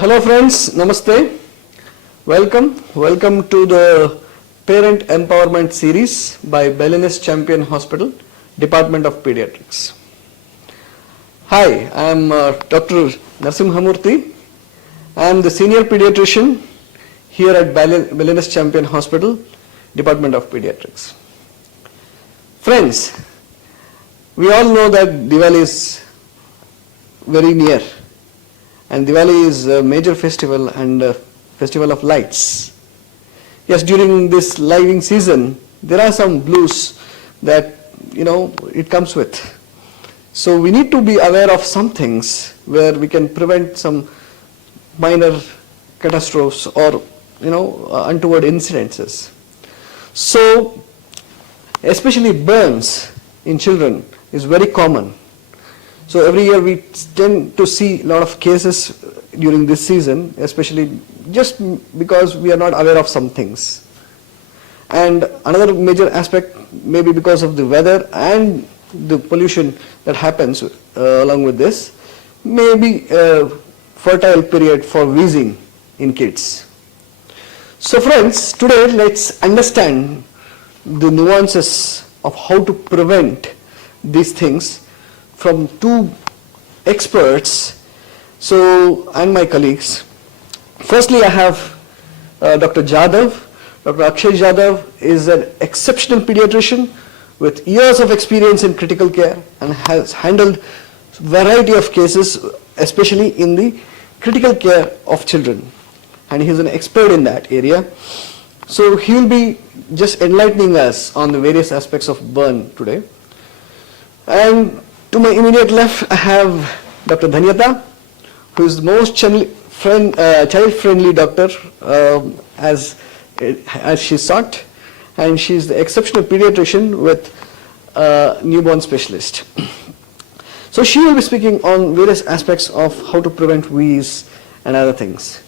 Hello friends, Namaste. Welcome to the Parent Empowerment Series by Belenus Champion Hospital, Department of Pediatrics. Hi, I am Dr. Narsimhamurthy. I am the Senior Pediatrician here at Belenus Champion Hospital, Department of Pediatrics. Friends, we all know that Diwali is very near. And Diwali is a major festival and a festival of lights. Yes, during this lighting season, there are some blues that, it comes with. So we need to be aware of some things where we can prevent some minor catastrophes or, untoward incidences. So, especially burns in children is very common. So every year we tend to see a lot of cases during this season, especially just because we are not aware of some things. And another major aspect, maybe because of the weather and the pollution that happens along with this, may be a fertile period for wheezing in kids. So friends, today let's understand the nuances of how to prevent these things from two experts, and my colleagues. Firstly, I have Dr. Jadhav. Dr. Akshay Jadhav is an exceptional pediatrician with years of experience in critical care and has handled a variety of cases, especially in the critical care of children. And he is an expert in that area. So he will be just enlightening us on the various aspects of burn today. And to my immediate left, I have Dr. Dhanyata, who is the most child-friendly doctor as she sought, and she is the exceptional pediatrician with newborn specialist. So she will be speaking on various aspects of how to prevent wheeze and other things.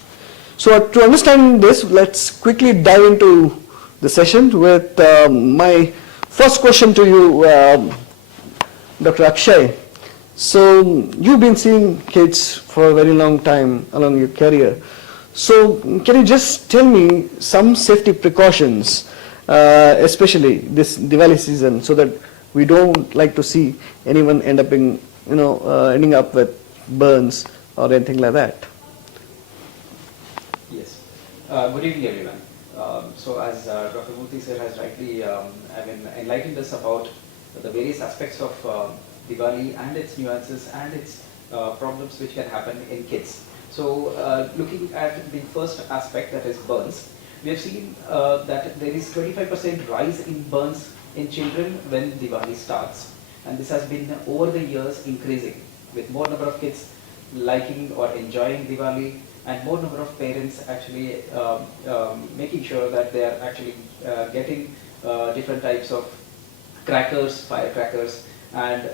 So to understand this, let's quickly dive into the session with my first question to you, Dr. Akshay. So you've been seeing kids for a very long time along your career. So can you just tell me some safety precautions, especially this Diwali season, so that we don't like to see anyone ending up with burns or anything like that? Yes. Good evening, everyone. So as Dr. Murthy sir has rightly enlightened us about the various aspects of Diwali and its nuances and its problems which can happen in kids. So looking at the first aspect, that is burns, we have seen that there is 25% rise in burns in children when Diwali starts, and this has been over the years increasing, with more number of kids liking or enjoying Diwali and more number of parents actually making sure that they are actually getting different types of crackers, firecrackers, and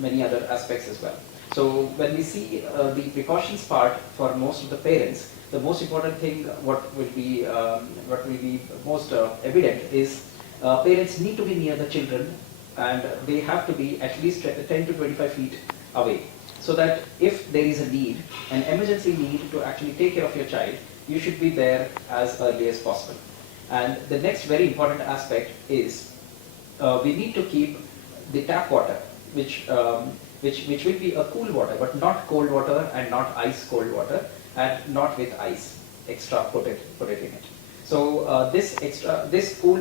many other aspects as well. So when we see the precautions part for most of the parents, the most important thing, what will be most evident is parents need to be near the children, and they have to be at least 10 to 25 feet away, so that if there is a need, an emergency need to actually take care of your child, you should be there as early as possible. And the next very important aspect is we need to keep the tap water, which will be a cool water, but not cold water and not ice cold water, and not with ice extra put it in it. So this cool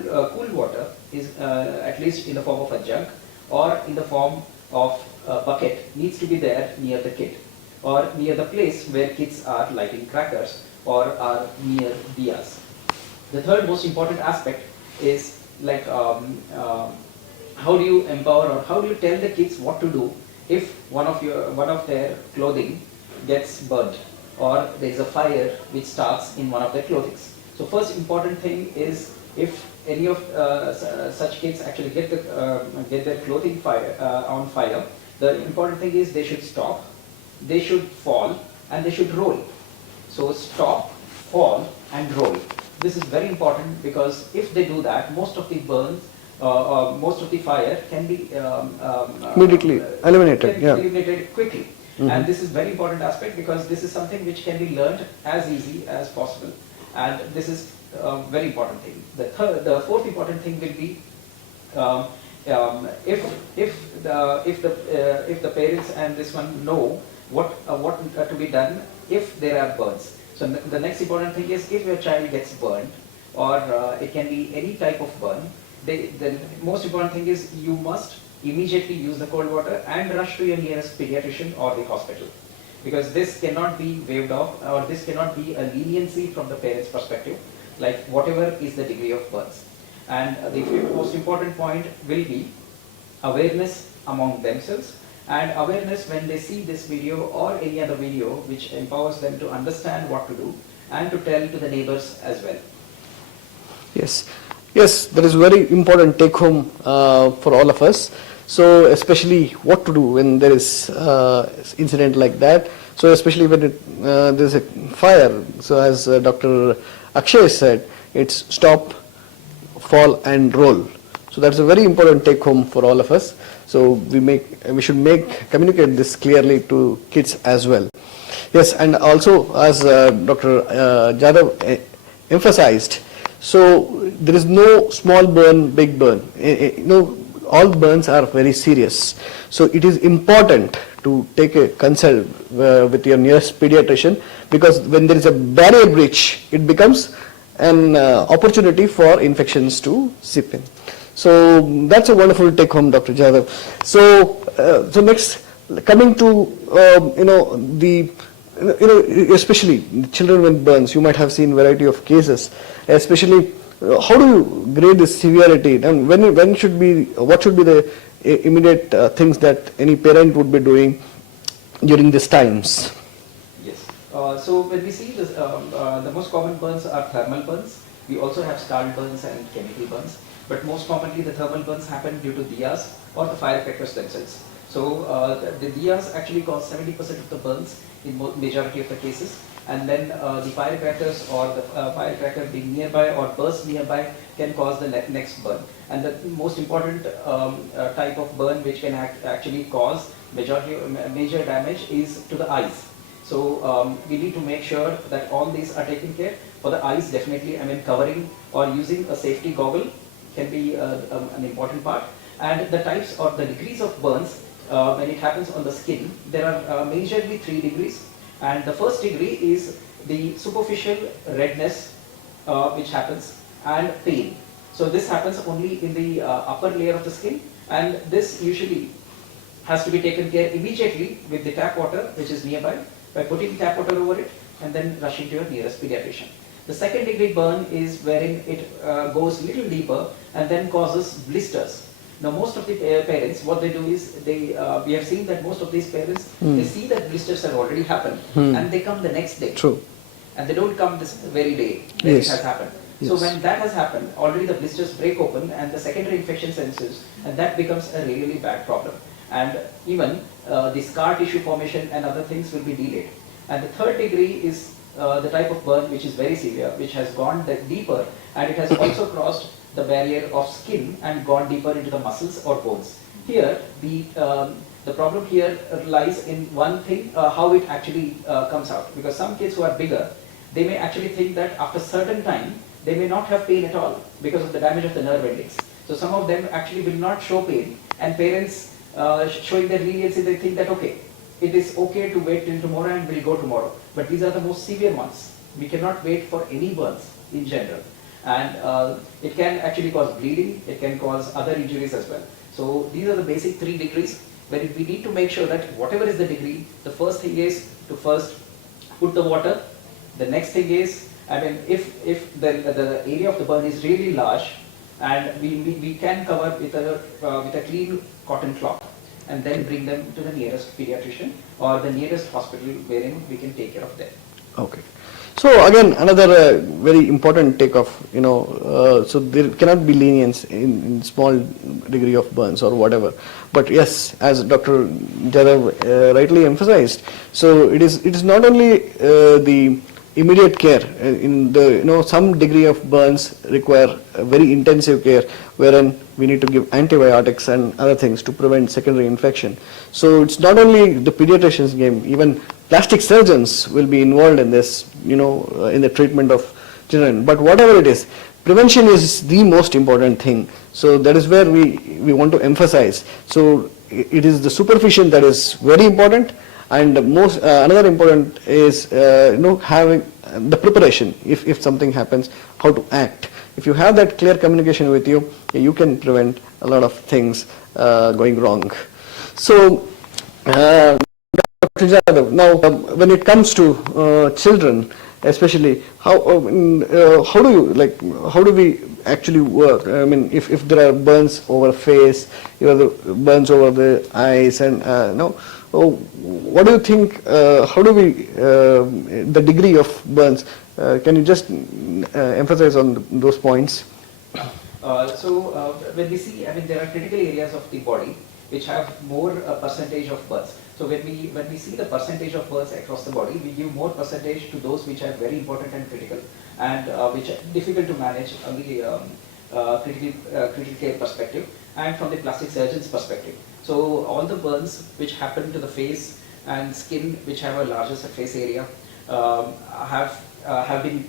water is at least in the form of a jug or in the form of a bucket, needs to be there near the kid or near the place where kids are lighting crackers or are near diyas. The third most important aspect is like how do you empower or how do you tell the kids what to do if one of their clothing gets burnt or there is a fire which starts in one of their clothing. So first important thing is, if any of such kids actually get their clothing on fire, the important thing is they should stop, they should fall, and they should roll. So stop, fall, and roll. This is very important, because if they do that, most of the burns, most of the fire can be immediately eliminated. Eliminated quickly. And this is very important aspect because this is something which can be learned as easy as possible. And this is a very important thing. The fourth important thing will be if the parents and this one know what to be done if there are burns. So the next important thing is if your child gets burned, or it can be any type of burn, the most important thing is you must immediately use the cold water and rush to your nearest pediatrician or the hospital, because this cannot be waived off, or this cannot be a leniency from the parents' perspective, like whatever is the degree of burns. And the most important point will be awareness among themselves, and awareness when they see this video or any other video which empowers them to understand what to do and to tell to the neighbors as well. Yes, yes, that is very important take home for all of us. So especially what to do when there is incident like that. So especially when there is a fire. So as Dr. Akshay said, it's stop, fall and roll. So that's a very important take home for all of us. So we should communicate this clearly to kids as well. Yes, and also as Dr. Jadhav emphasized, so there is no small burn, big burn. All burns are very serious. So it is important to take a consult with your nearest pediatrician, because when there is a barrier breach, it becomes an opportunity for infections to seep in. So that's a wonderful take home, Dr. Jadhav. So next, coming to especially children with burns, you might have seen variety of cases. Especially, how do you grade the severity? And what should be the immediate things that any parent would be doing during these times? Yes. So when we see this, the most common burns are thermal burns. We also have scald burns and chemical burns. But most commonly the thermal burns happen due to diyas or the firecrackers themselves. So the diyas actually cause 70% of the burns in majority of the cases, and then the firecrackers or the firecracker being nearby or burst nearby can cause the next burn. And the most important type of burn which can actually cause major damage is to the eyes. So we need to make sure that all these are taken care. For the eyes, definitely, covering or using a safety goggle can be an important part. And the types or the degrees of burns, when it happens on the skin, there are majorly 3 degrees. And the first degree is the superficial redness which happens, and pain. So this happens only in the upper layer of the skin, and this usually has to be taken care immediately with the tap water which is nearby, by putting tap water over it and then rushing to your nearest pediatrician. The second degree burn is wherein it goes little deeper and then causes blisters. Now most of the parents, what they do is, we have seen that most of these parents, they see that blisters have already happened and they come the next day. True. And they don't come this very day when Yes. it has happened. Yes. So when that has happened, already the blisters break open and the secondary infection ensues, and that becomes a really bad problem. And even the scar tissue formation and other things will be delayed. And the third degree is the type of burn which is very severe, which has gone deeper, and it has also crossed the barrier of skin and gone deeper into the muscles or bones. Here, the problem here lies in one thing, how it actually comes out. Because some kids who are bigger, they may actually think that after certain time, they may not have pain at all because of the damage of the nerve endings. So some of them actually will not show pain, and parents showing their leniency, they think that okay, it is okay to wait till tomorrow and we'll go tomorrow. But these are the most severe ones. We cannot wait for any burns in general. And it can actually cause bleeding, it can cause other injuries as well. So these are the basic 3 degrees where we need to make sure that whatever is the degree, the first thing is to first put the water. The next thing is, if the area of the burn is really large, and we can cover with a clean cotton cloth and then bring them to the nearest pediatrician or the nearest hospital wherein we can take care of them. Okay. So again, another very important take of, so there cannot be lenience in small degree of burns or whatever. But yes, as Dr. Jadhav rightly emphasized, so it is not only the immediate care. In the some degree of burns require a very intensive care, wherein we need to give antibiotics and other things to prevent secondary infection. So it's not only the pediatrician's game, even plastic surgeons will be involved in this, in the treatment of children. But whatever it is, prevention is the most important thing. So that is where we want to emphasize. So it is the supervision that is very important, and most another important is having the preparation. If something happens, how to act. If you have that clear communication with you, you can prevent a lot of things going wrong. So Dr. Jadhav, now when it comes to children, especially, how do we actually work? I mean, if there are burns over face, the burns over the eyes, and what do you think? How do we the degree of burns? Can you just emphasize on those points? When we see, I mean, there are critical areas of the body which have more percentage of burns. So when we see the percentage of burns across the body, we give more percentage to those which are very important and critical, and which are difficult to manage on the critical care perspective and from the plastic surgeon's perspective. So all the burns which happen to the face and skin, which have a larger surface area, have been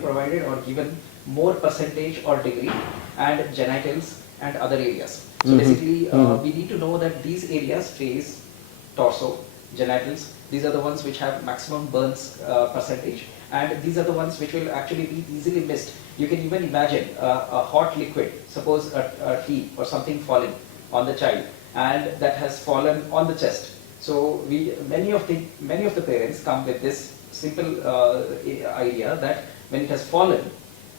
provided or given more percentage or degree, and genitals and other areas. So basically, we need to know that these areas, face, torso, genitals, these are the ones which have maximum burns percentage, and these are the ones which will actually be easily missed. You can even imagine a hot liquid, suppose a tea or something falling on the child, and that has fallen on the chest. So many of the parents come with this simple idea that when it has fallen,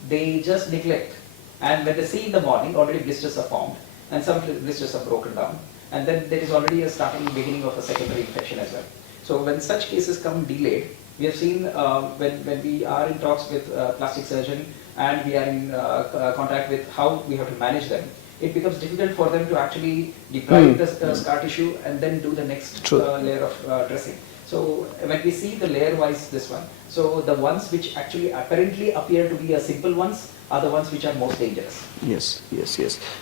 they just neglect, and when they see in the morning, already blisters are formed, and some blisters are broken down, and then there is already a beginning of a secondary infection as well. So when such cases come delayed, we have seen when we are in talks with plastic surgeon, and we are in contact with how we have to manage them, it becomes difficult for them to actually deprive the scar tissue and then do the next layer of dressing. So when we see the layer-wise this one, so the ones which actually apparently appear to be a simple ones are the ones which are most dangerous. Yes,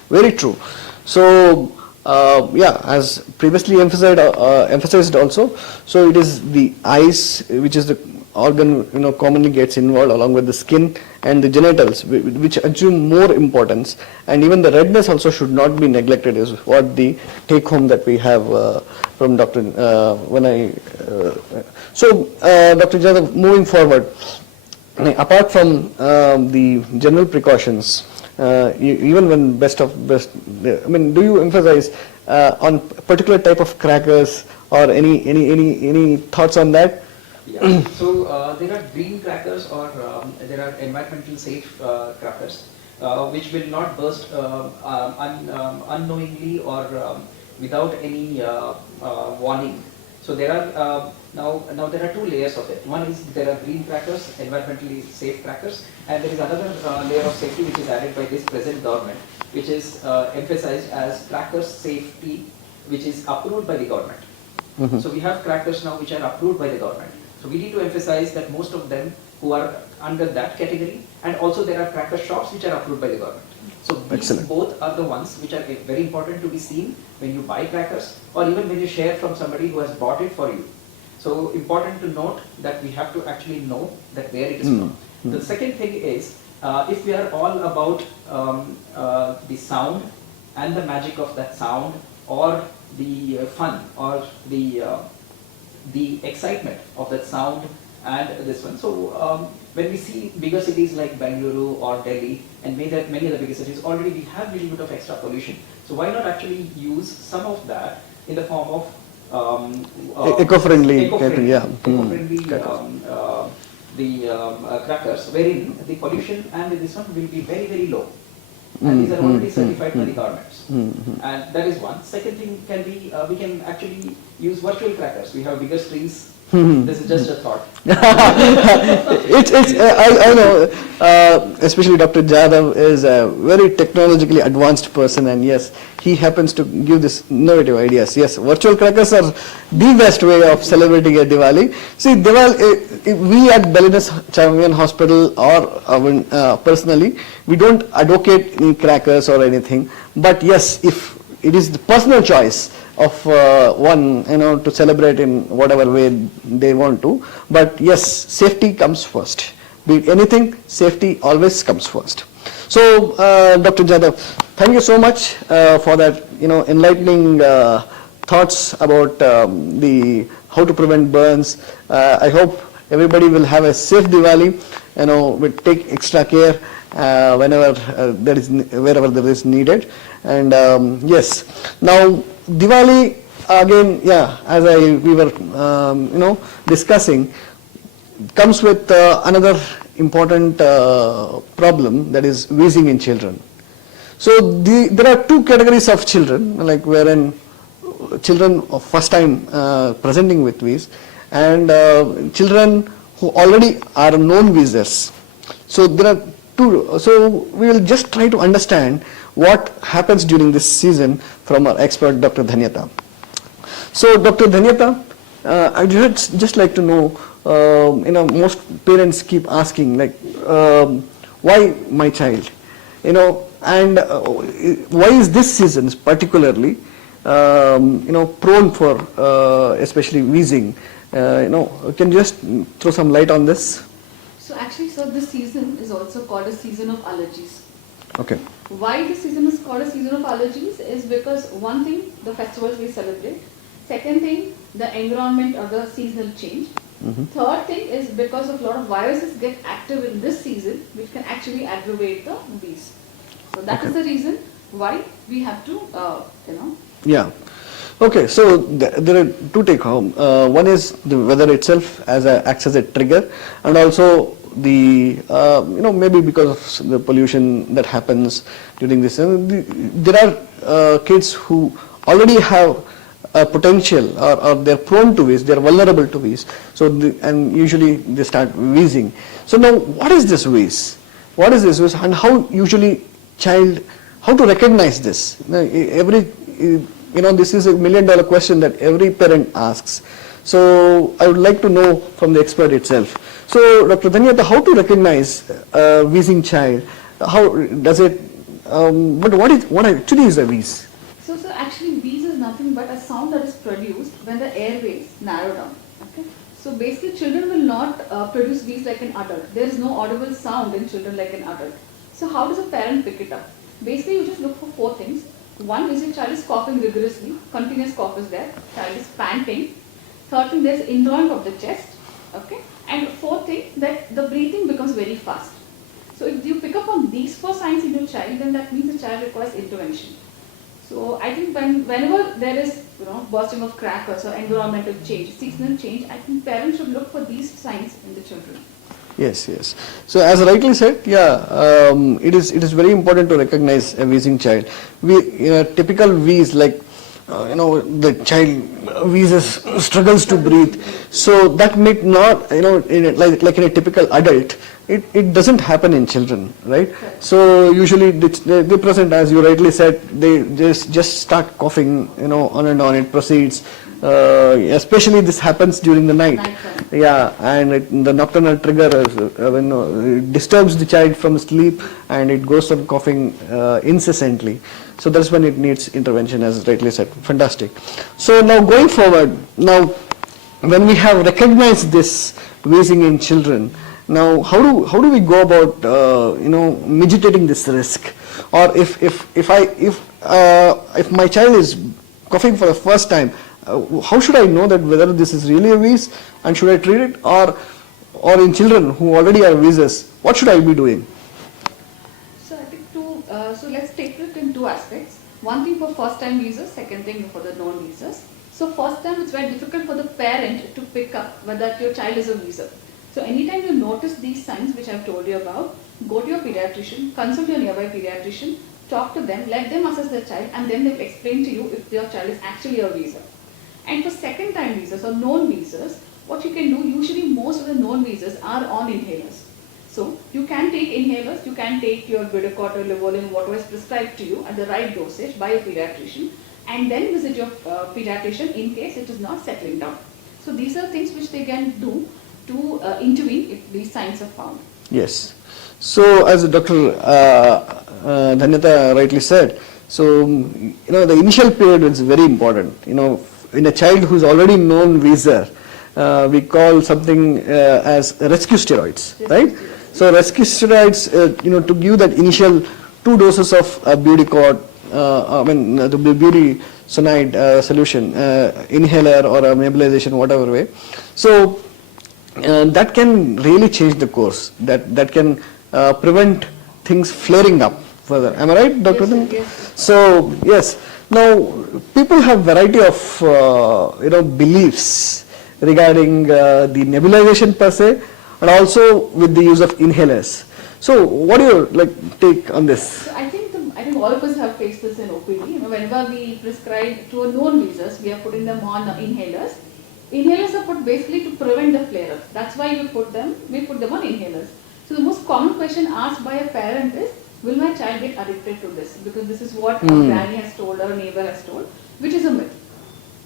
very true. So as previously emphasized also, so it is the eyes which is the organ commonly gets involved, along with the skin and the genitals, which assume more importance, and even the redness also should not be neglected, is what the take home that we have from Dr. Dr. Jadhav, moving forward, apart from the general precautions, even when best, I mean, do you emphasize on particular type of crackers, or any thoughts on that? Yeah. So there are green crackers, or there are environmental safe crackers, which will not burst unknowingly or without any warning. So there are now there are two layers of it. One is there are green crackers, environmentally safe crackers, and there is another layer of safety which is added by this present government, which is emphasized as crackers safety, which is approved by the government. So we have crackers now which are approved by the government. So we need to emphasize that most of them who are under that category, and also there are cracker shops which are approved by the government. So these both are the ones which are very important to be seen when you buy crackers, or even when you share from somebody who has bought it for you. So important to note that we have to actually know that where it is from. The second thing is, if we are all about the sound and the magic of that sound, or the fun, or the excitement of that sound and this one. So when we see bigger cities like Bengaluru or Delhi, and many other bigger cities, already we have a little bit of extra pollution. So why not actually use some of that in the form of eco-friendly crackers, wherein the pollution and this one will be very, very low. And these are already certified by the governments. And that is one. Second thing can be, we can actually use virtual crackers. We have bigger screens This is just a thought. I know, especially Dr. Jadhav is a very technologically advanced person, and yes, he happens to give this innovative ideas. Yes, virtual crackers are the best way of celebrating a Diwali. See, Diwali, we at Belenus Champion Hospital or personally, we don't advocate any crackers or anything, but yes, if it is the personal choice of one, to celebrate in whatever way they want to. But yes, safety comes first. Be it anything, safety always comes first. So, Dr. Jadhav, thank you so much for that, enlightening thoughts about the how to prevent burns. I hope everybody will have a safe Diwali. Will take extra care whenever wherever there is needed. And yes, now Diwali again, as we were discussing, comes with another important problem, that is wheezing in children. So there are two categories of children, like wherein children of first time presenting with wheeze, and children who already are known wheezers. So there are two. So we will just try to understand what happens during this season from our expert, Dr. Dhanyata. So, Dr. Dhanyata, I'd just like to know, most parents keep asking, like, why my child? And why is this season particularly, prone for especially wheezing? Can you just throw some light on this? So actually, sir, this season is also called a season of allergies. Okay. Why this season is called a season of allergies is because one thing, the festivals we celebrate. Second thing, the environment or the seasonal change. Third thing is because of a lot of viruses get active in this season, which can actually aggravate the wheeze. So that is the reason why we have to, Yeah. Okay, so there are two take home. One is the weather itself acts as a trigger, and also the maybe because of the pollution that happens during this. There are kids who already have a potential, or they're prone to wheeze, they're vulnerable to wheeze. So and usually they start wheezing. So now, what is this wheeze? What is this wheeze, and how to recognize this? This is $1 million question that every parent asks. So I would like to know from the expert itself. So Dr. Dhanyata, how to recognize a wheezing child? How does it? But what actually is a wheeze? So actually wheeze is nothing but a sound that is produced when the airways narrow down. Okay. So basically children will not produce wheeze like an adult. There is no audible sound in children like an adult. So how does a parent pick it up? Basically you just look for four things. One is your child is coughing rigorously, continuous cough is there, child is panting. Third thing, there's indrawing of the chest, okay? And fourth thing, that the breathing becomes very fast. So if you pick up on these four signs in your child, then that means the child requires intervention. So I think whenever there is bursting of crackers or environmental change, seasonal change, I think parents should look for these signs in the children. Yes. So as rightly said, it is very important to recognize a wheezing child. Typical wheeze, like the child wheezes, struggles to breathe. So that may not, like in a typical adult, it doesn't happen in children, right? Correct. So usually they present, as you rightly said, they just start coughing, on and on. It proceeds. Especially this happens during the night. Nighttime. And the nocturnal trigger it disturbs the child from sleep, and it goes on coughing incessantly. So that's when it needs intervention, as rightly said. Fantastic. So now going forward, when we have recognized this wheezing in children, now how do we go about mitigating this risk? Or if my child is coughing for the first time, how should I know that whether this is really a wheeze, and should I treat it, or in children who already are wheezes, what should I be doing? So I think so let's take it in two aspects. One thing for first time wheezers, second thing for the known wheezers. So first time it's very difficult for the parent to pick up whether your child is a wheezer. So anytime you notice these signs which I've told you about, go to your pediatrician, consult your nearby pediatrician, talk to them, let them assess their child, and then they'll explain to you if your child is actually a wheezer. And for second time wheezers or known wheezers, what you can do, usually most of the known wheezers are on inhalers. So you can take inhalers, you can take your Budecort or Levolin, whatever is prescribed to you at the right dosage by a pediatrician, and then visit your pediatrician in case it is not settling down. So these are things which they can do to intervene if these signs are found. Yes. So as Dr. Dhanyata rightly said, so the initial period is very important. In a child who is already known wheezer, we call something as rescue steroids, right? So rescue steroids, to give that initial 2 doses of Budecort, the budesonide solution, inhaler or a nebulization, whatever way. So that can really change the course. That can prevent things flaring up further. Am I right, Dr. Yes, sir, Dhan? yes. So yes. Now people have variety of beliefs regarding the nebulization per se, and also with the use of inhalers. So what do you take on this? So I think all of us have faced this in OPD. Whenever we prescribe to a known wheezers, we are putting them on inhalers. Inhalers are put basically to prevent the flare-up. That's why we put them on inhalers. So the most common question asked by a parent is, will my child get addicted to this? Because this is what a granny has told or a neighbor has told, which is a myth.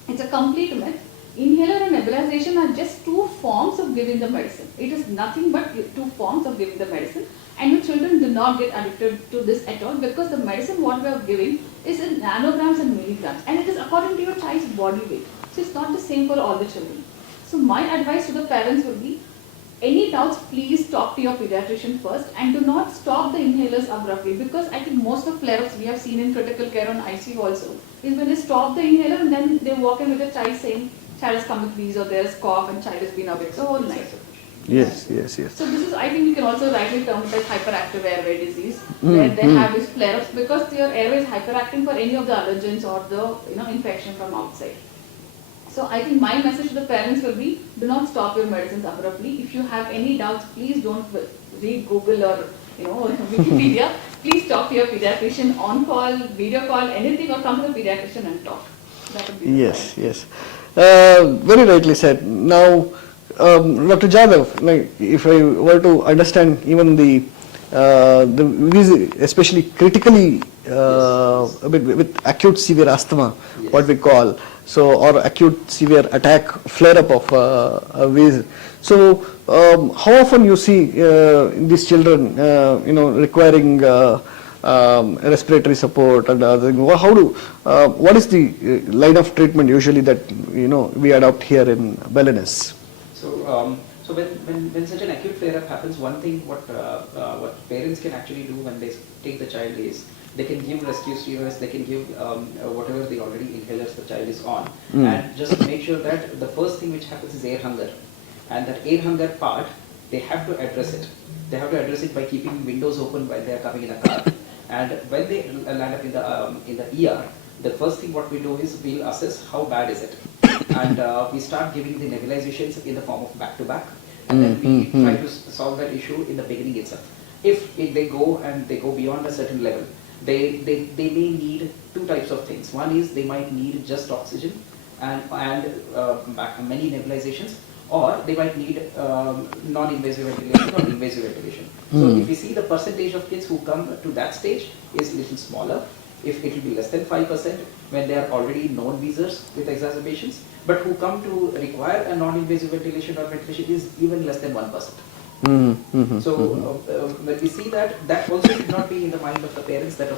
It's a complete myth. Inhaler and nebulization are just 2 forms of giving the medicine. It is nothing but 2 forms of giving the medicine, and your children do not get addicted to this at all, because the medicine what we are giving is in nanograms and milligrams, and it is according to your child's body weight. So it's not the same for all the children. So my advice to the parents would be, any doubts, please talk to your pediatrician first, and do not stop the inhalers abruptly, because I think most of flare-ups we have seen in critical care on ICU also is when they stop the inhaler and then they walk in with a child saying, child has come with wheeze or there is cough and child has been awake the whole night. Yes. So this is, I think you can also rightly term it as hyperactive airway disease, where they have these flare-ups because your airway is hyperactive for any of the allergens or the infection from outside. So I think my message to the parents will be, do not stop your medicines abruptly. If you have any doubts, please don't read Google or Wikipedia. Please talk to your pediatrician on call, video call, anything, or come to the pediatrician and talk. That would be Yes. Very rightly said. Now, Dr. Jadhav, if I were to understand even the especially critically with acute severe asthma, what we call, or acute severe attack, flare-up of a wheeze. So, how often you see these children, requiring respiratory support and other things? What is the line of treatment usually that we adopt here in Belenus? So when such an acute flare-up happens, one thing what parents can actually do when they take the child is, they can give rescue steroids, they can give whatever the already inhalers the child is on, and just make sure that the first thing which happens is air hunger, and that air hunger part, they have to address it. They have to address it by keeping windows open while they are coming in a car, and when they land up in the ER, the first thing what we do is we'll assess how bad is it, and we start giving the nebulizations in the form of back-to-back, and then we try to solve that issue in the beginning itself. If they go beyond a certain level, they may need 2 types of things. One is they might need just oxygen and many nebulizations, or they might need non-invasive ventilation or invasive ventilation. So if we see the percentage of kids who come to that stage is little smaller, if it will be less than 5% when they are already known wheezers with exacerbations, but who come to require a non-invasive ventilation or ventilation is even less than 1%. So when we see that also should not be in the mind of the parents that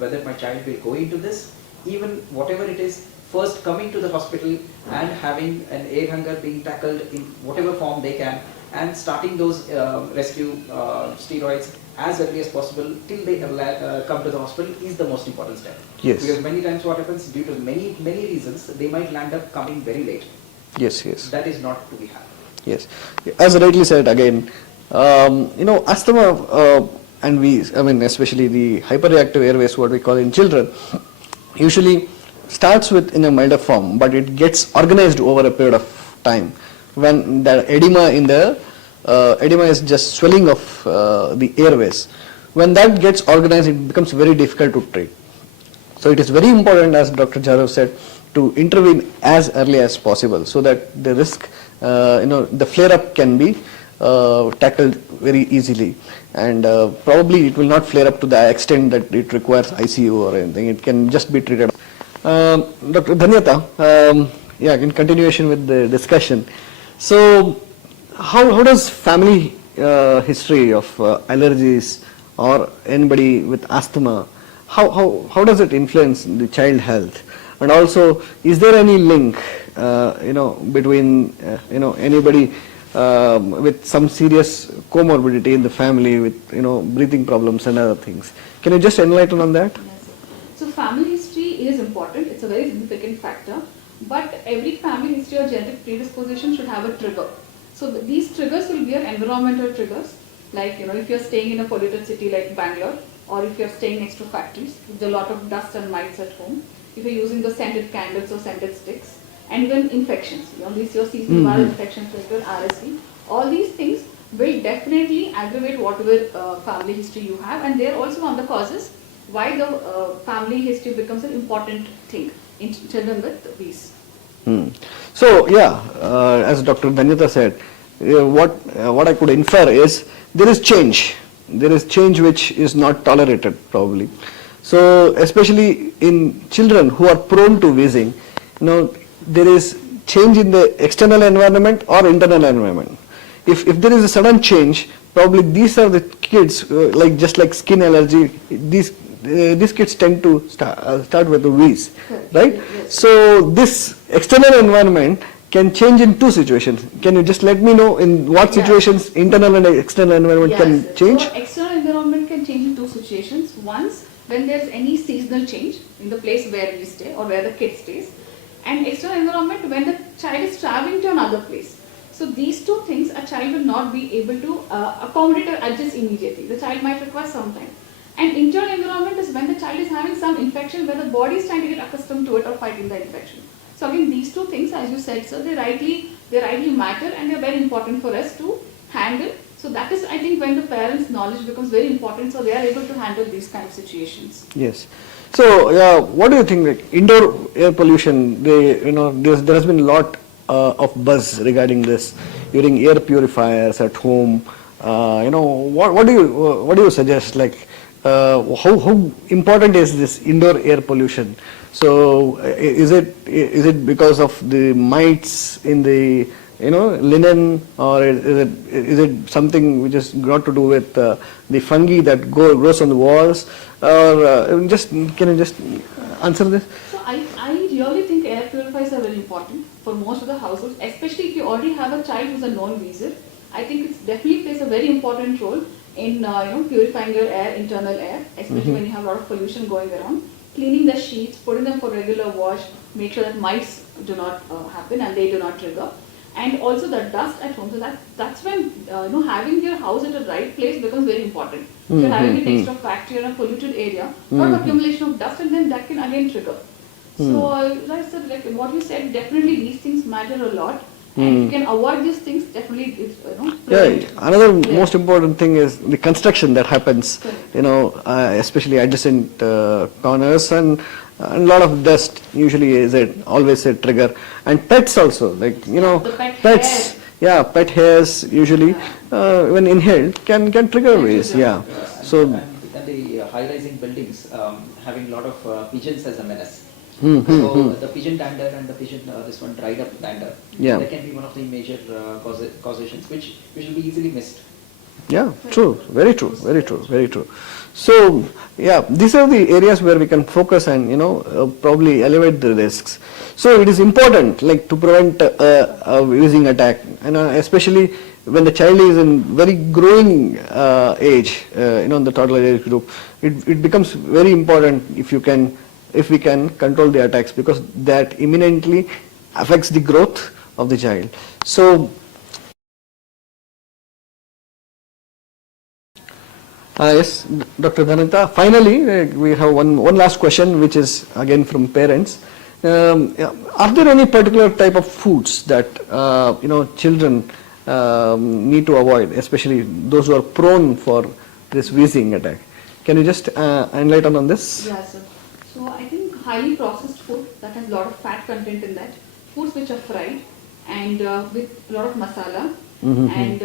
whether my child will go into this, even whatever it is, first coming to the hospital and having an air hunger being tackled in whatever form they can, and starting those rescue steroids as early as possible till they come to the hospital is the most important step. Yes. Because many times what happens, due to many reasons, they might land up coming very late. Yes. That is not to be had. Yes, as rightly said again, asthma and wheeze, especially the hyperreactive airways, what we call in children, usually starts with in a milder form, but it gets organized over a period of time. When the edema is just swelling of the airways. When that gets organized, it becomes very difficult to treat. So it is very important, as Dr. Jadhav said, to intervene as early as possible, so that the risk the flare-up can be tackled very easily, and probably it will not flare up to the extent that it requires ICU or anything. It can just be treated. Dr. Dhanyata, yeah, in continuation with the discussion. So, how does family history of allergies or anybody with asthma, how does it influence the child health? And also, is there any link, between, anybody with some serious comorbidity in the family with, breathing problems and other things? Can you just enlighten on that? Yes, sir. So family history is important. It's a very significant factor. But every family history or genetic predisposition should have a trigger. So these triggers will be environmental triggers. Like, if you're staying in a polluted city like Bangalore, or if you're staying next to factories with a lot of dust and mites at home, if you're using the scented candles or scented sticks, and even infections, these your seasonal viral infections like your RSV, all these things will definitely aggravate whatever family history you have, and they're also one of the causes why the family history becomes an important thing in children with these. So yeah, as Dr. Dhanyata said, what I could infer is there is change. There is change which is not tolerated probably. So especially in children who are prone to wheezing, there is change in the external environment or internal environment. If there is a sudden change, probably these are the kids just like skin allergy. These kids tend to start with a wheeze, right? Yes. So this external environment can change in two situations. Can you just let me know in what situations internal and external environment can change? So external environment can change in two situations. Once, when there's any seasonal change in the place where we stay or where the kid stays, and external environment when the child is traveling to another place. So these two things a child will not be able to accommodate or adjust immediately. The child might require some time. And internal environment is when the child is having some infection where the body is trying to get accustomed to it or fighting the infection. So again, these two things, as you said, sir, they rightly matter and they're very important for us to handle. So that is, I think, when the parents' knowledge becomes very important, so they are able to handle these kind of situations. Yes. So, what do you think? Like indoor air pollution, there has been a lot of buzz regarding this using air purifiers at home. What do you suggest? Like, how important is this indoor air pollution? So, is it because of the mites in the linen, or is it something which has got to do with the fungi that grows on the walls, or can you just answer this? So I really think air purifiers are very important for most of the households, especially if you already have a child who's a known wheezer. I think it definitely plays a very important role in purifying your air, internal air, especially when you have a lot of pollution going around. Cleaning the sheets, putting them for regular wash, make sure that mites do not happen and they do not trigger. And also the dust at home, so that's when having your house at the right place becomes very important. If you're having it next to a factory or a polluted area, lot of accumulation of dust, and then that can again trigger. So like I said, like what you said, definitely these things matter a lot. And if you can avoid these things, definitely it's Another most important thing is the construction that happens. Correct. Especially adjacent corners, and a lot of dust usually is always a trigger. And pets also, like the pets. hair. Yeah, pet hairs usually when inhaled can trigger wheeze. Yeah. So and the high-rising buildings having a lot of pigeons as a menace. So the pigeon dander and the pigeon this one dried up dander, that can be one of the major causations which will be easily missed. Yeah, true, very true, very true, very true. So yeah, these are the areas where we can focus and probably elevate the risks. So it is important, like, to prevent a wheezing attack, and especially when the child is in very growing age, the toddler age group, it becomes very important if we can control the attacks, because that imminently affects the growth of the child. So yes, Dr. Dhananta, finally we have one last question, which is again from parents. Are there any particular type of foods that children need to avoid, especially those who are prone for this wheezing attack? Can you just enlighten on this? Yes, sir. So I think highly processed food that has a lot of fat content in that, foods which are fried, and with a lot of masala. And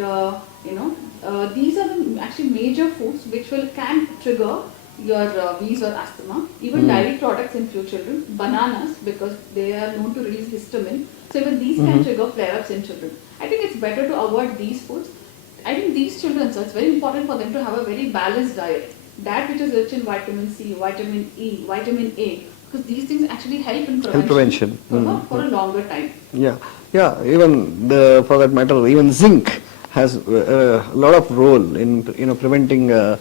these are the actually major foods which can trigger your wheeze or asthma. Even dairy products in few children, bananas, because they are known to release histamine. So even these can trigger flare-ups in children. I think it's better to avoid these foods. I think these children, so it's very important for them to have a very balanced diet. That which is rich in vitamin C, vitamin E, vitamin A, because these things actually help in prevention, for a longer time. Yeah, yeah. Even for that matter, even zinc has a lot of role in preventing a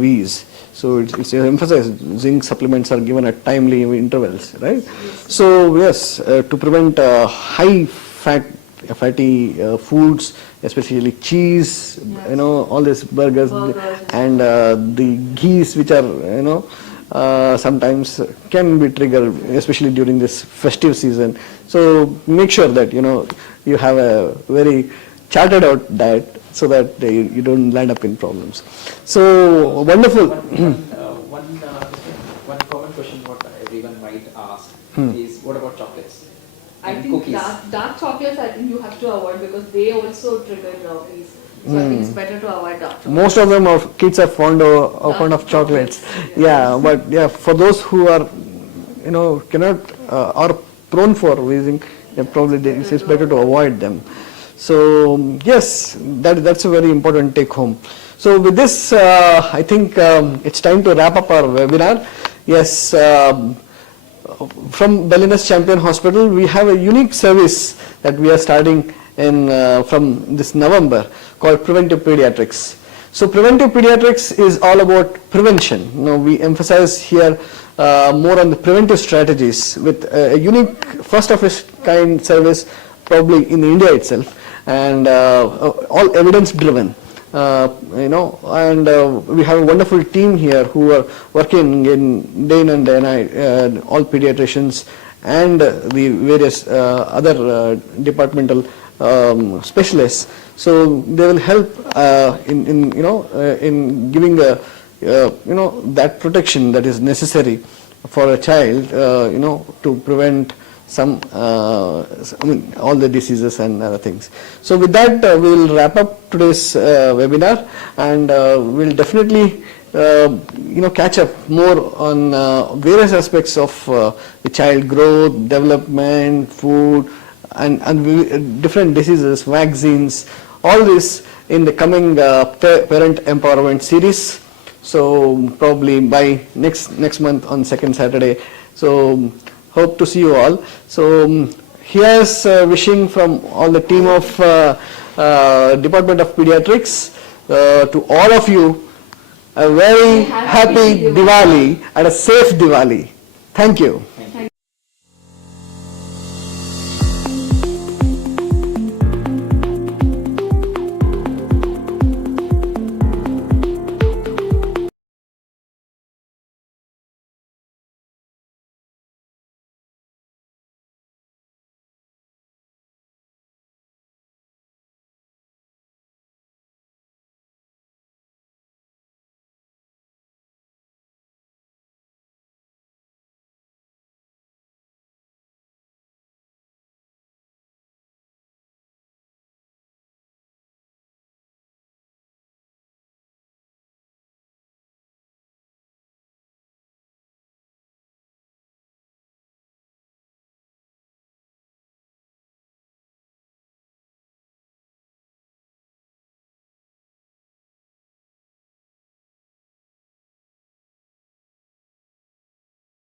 wheeze. So it's emphasized. Zinc supplements are given at timely intervals, right? Yes. So yes, to prevent high fatty foods, especially cheese, Yes. all these burgers and the ghees, which are sometimes can be triggered, especially during this festive season. So make sure that you have a very charted out diet so that you don't land up in problems. So wonderful. One common question what everyone might ask is, what about chocolates? I And think cookies? dark chocolates, I think you have to avoid because they also trigger wheeze. So I think it's better to avoid dark chocolates. Most of them kids are fond of chocolates. Yeah, but yeah, for those who are cannot are prone for wheezing, probably it's better to avoid them. So yes, that's a very important take home. So with this, I think it's time to wrap up our webinar. Yes, from Belenus Champion Hospital, we have a unique service that we are starting in from this November called Preventive Pediatrics. So Preventive Pediatrics is all about prevention. We emphasize here more on the preventive strategies with a unique first of its kind service probably in India itself, and all evidence driven. And we have a wonderful team here who are working in day in and day night, all pediatricians and the various other departmental specialists. So they will help in giving that protection that is necessary for a child, to prevent all the diseases and other things. So with that, we will wrap up today's webinar, and we'll definitely catch up more on various aspects of the child growth, development, food, and different diseases, vaccines, all this in the coming parent empowerment series. So probably by next month on second Saturday. So hope to see you all. So here's wishing from all the team of Department of Pediatrics to all of you a very happy Diwali and a safe Diwali. Thank you.